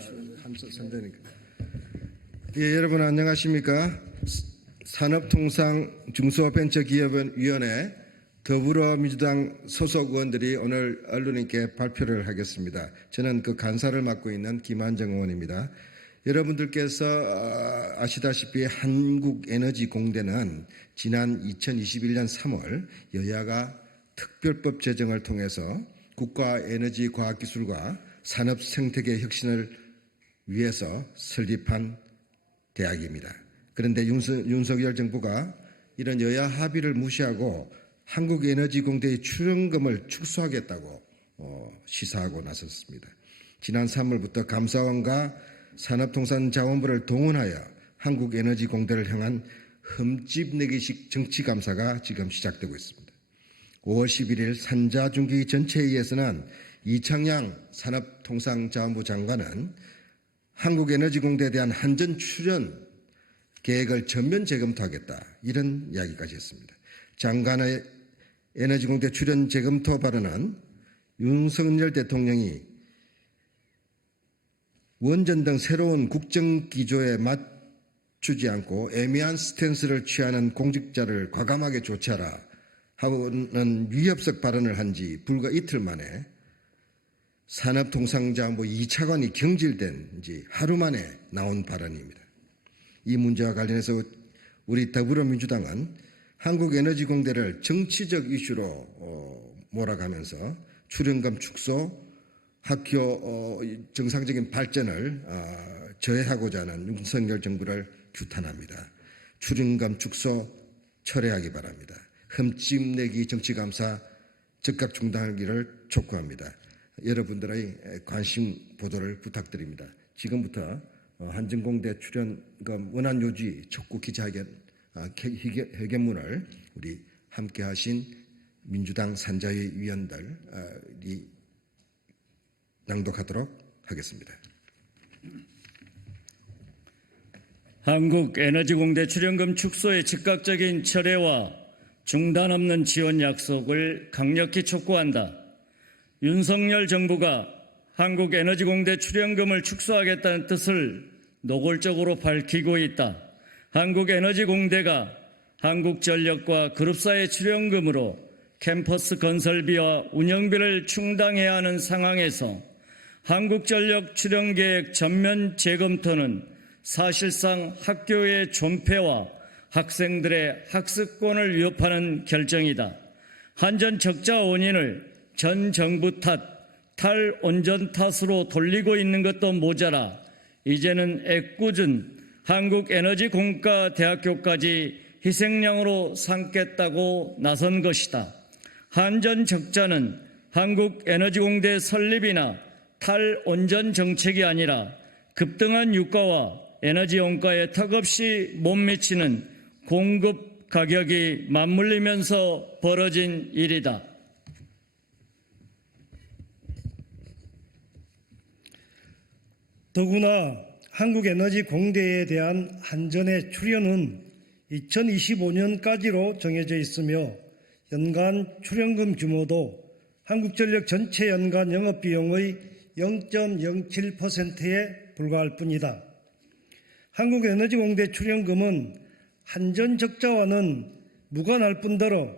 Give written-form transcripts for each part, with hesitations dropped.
선대니까. 예, 여러분 안녕하십니까? 산업통상중소벤처기업위원회 더불어민주당 소속 의원들이 오늘 언론인께 발표를 하겠습니다. 저는 그 간사를 맡고 있는 김한정 의원입니다. 여러분들께서 아시다시피 한국에너지공대는 지난 2021년 3월 여야가 특별법 제정을 통해서 국가에너지과학기술과 산업생태계 혁신을 위해서 설립한 대학입니다. 그런데 윤석열 정부가 이런 여야 합의를 무시하고 한국에너지공대의 출연금을 축소하겠다고 시사하고 나섰습니다. 지난 3월부터 감사원과 산업통상자원부를 동원하여 한국에너지공대를 향한 흠집내기식 정치감사가 지금 시작되고 있습니다. 5월 11일 산자중기 전체회의에서는 이창양 산업통상자원부 장관은 한국에너지공대에 대한 한전 출연 계획을 전면 재검토하겠다 이런 이야기까지 했습니다. 장관의 에너지공대 출연 재검토 발언은 윤석열 대통령이 원전 등 새로운 국정기조에 맞추지 않고 애매한 스탠스를 취하는 공직자를 과감하게 조치하라 하는 위협적 발언을 한 지 불과 이틀 만에 산업통상자원부 2차관이 경질된 지 하루 만에 나온 발언입니다. 이 문제와 관련해서 우리 더불어민주당은 한국에너지공대를 정치적 이슈로 몰아가면서 출연금 축소, 학교 정상적인 발전을 저해하고자 하는 윤석열 정부를 규탄합니다. 출연금 축소 철회하기 바랍니다. 흠집내기 정치감사 즉각 중단하기를 촉구합니다. 여러분들의 관심 보도를 부탁드립니다. 지금부터 한전공대 출연금 원안 요지 촉구 기자회견문을 우리 함께하신 민주당 산자위 위원들이 낭독하도록 하겠습니다. 한국에너지공대 출연금 축소의 즉각적인 철회와 중단 없는 지원 약속을 강력히 촉구한다. 윤석열 정부가 한국에너지공대 출연금을 축소하겠다는 뜻을 노골적으로 밝히고 있다. 한국에너지공대가 한국전력과 그룹사의 출연금으로 캠퍼스 건설비와 운영비를 충당해야 하는 상황에서 한국전력 출연계획 전면 재검토는 사실상 학교의 존폐와 학생들의 학습권을 위협하는 결정이다. 한전 적자 원인을 전 정부 탈원전 탓으로 돌리고 있는 것도 모자라 이제는 애꿎은 한국에너지공과대학교까지 희생양으로 삼겠다고 나선 것이다. 한전 적자는 한국에너지공대 설립이나 탈원전 정책이 아니라 급등한 유가와 에너지 원가에 턱없이 못 미치는 공급 가격이 맞물리면서 벌어진 일이다. 더구나 한국에너지공대에 대한 한전의 출연은 2025년까지로 정해져 있으며 연간 출연금 규모도 한국전력 전체 연간 영업비용의 0.07%에 불과할 뿐이다. 한국에너지공대 출연금은 한전 적자와는 무관할 뿐더러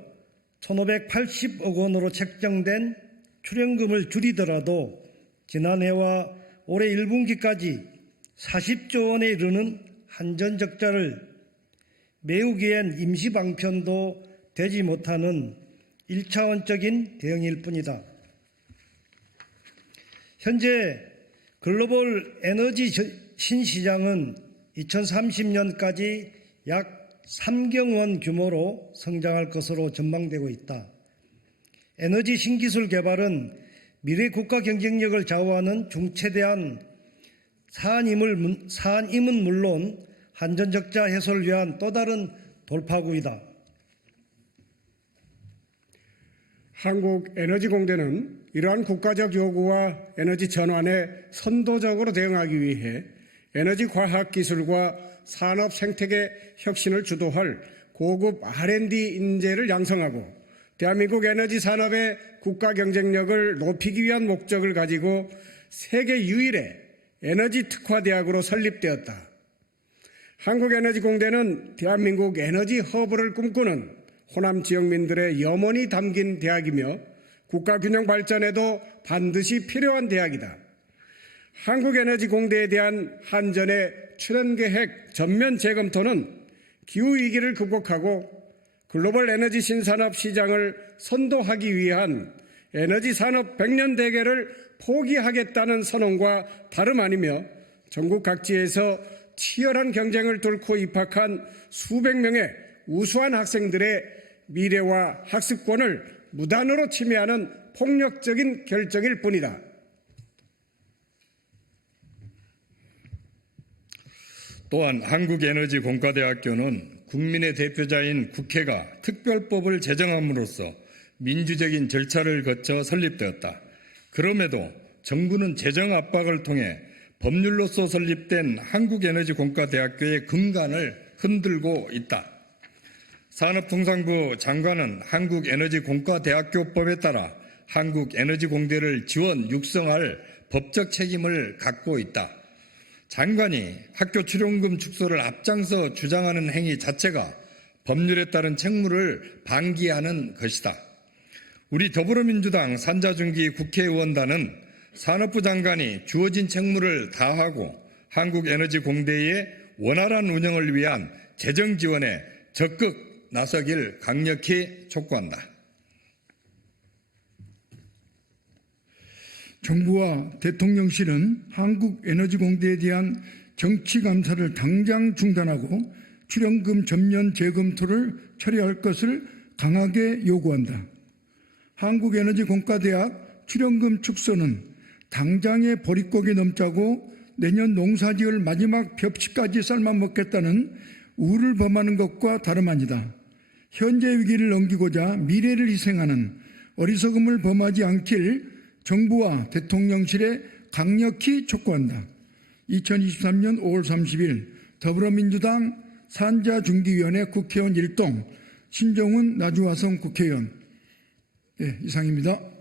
1,580억 원으로 책정된 출연금을 줄이더라도 지난해와 올해 1분기까지 40조 원에 이르는 한전 적자를 메우기엔 임시방편도 되지 못하는 1차원적인 대응일 뿐이다. 현재 글로벌 에너지 신시장은 2030년까지 약 3경원 규모로 성장할 것으로 전망되고 있다. 에너지 신기술 개발은 미래 국가 경쟁력을 좌우하는 중차대한 사안임은 물론 한전 적자 해소를 위한 또 다른 돌파구이다. 한국에너지공대는 이러한 국가적 요구와 에너지 전환에 선도적으로 대응하기 위해 에너지 과학 기술과 산업 생태계 혁신을 주도할 고급 R&D 인재를 양성하고 대한민국 에너지 산업의 국가 경쟁력을 높이기 위한 목적을 가지고 세계 유일의 에너지 특화대학으로 설립되었다. 한국에너지공대는 대한민국 에너지 허브를 꿈꾸는 호남 지역민들의 염원이 담긴 대학이며 국가균형 발전에도 반드시 필요한 대학이다. 한국에너지공대에 대한 한전의 출연계획 전면 재검토는 기후위기를 극복하고 글로벌 에너지 신산업 시장을 선도하기 위한 에너지 산업 100년 대계를 포기하겠다는 선언과 다름 아니며 전국 각지에서 치열한 경쟁을 뚫고 입학한 수백 명의 우수한 학생들의 미래와 학습권을 무단으로 침해하는 폭력적인 결정일 뿐이다. 또한 한국에너지공과대학교는 국민의 대표자인 국회가 특별법을 제정함으로써 민주적인 절차를 거쳐 설립되었다. 그럼에도 정부는 재정 압박을 통해 법률로서 설립된 한국에너지공과대학교의 근간을 흔들고 있다. 산업통상부 장관은 한국에너지공과대학교법에 따라 한국에너지공대를 지원 육성할 법적 책임을 갖고 있다. 장관이 학교 출연금 축소를 앞장서 주장하는 행위 자체가 법률에 따른 책무를 방기하는 것이다. 우리 더불어민주당 산자중기 국회의원단은 산업부 장관이 주어진 책무를 다하고 한국에너지공대의 원활한 운영을 위한 재정 지원에 적극 나서길 강력히 촉구한다. 정부와 대통령실은 한국에너지공대에 대한 정치감사를 당장 중단하고 출연금 전면 재검토를 철회할 것을 강하게 요구한다. 한국에너지공과대학 출연금 축소는 당장의 보릿고개 넘자고 내년 농사지을 마지막 벽지까지 삶아먹겠다는 우를 범하는 것과 다름 아니다. 현재 위기를 넘기고자 미래를 희생하는 어리석음을 범하지 않길 정부와 대통령실에 강력히 촉구한다. 2023년 5월 30일 더불어민주당 산자중기위원회 국회의원 1동 신정훈 나주화성 국회의원. 이상입니다.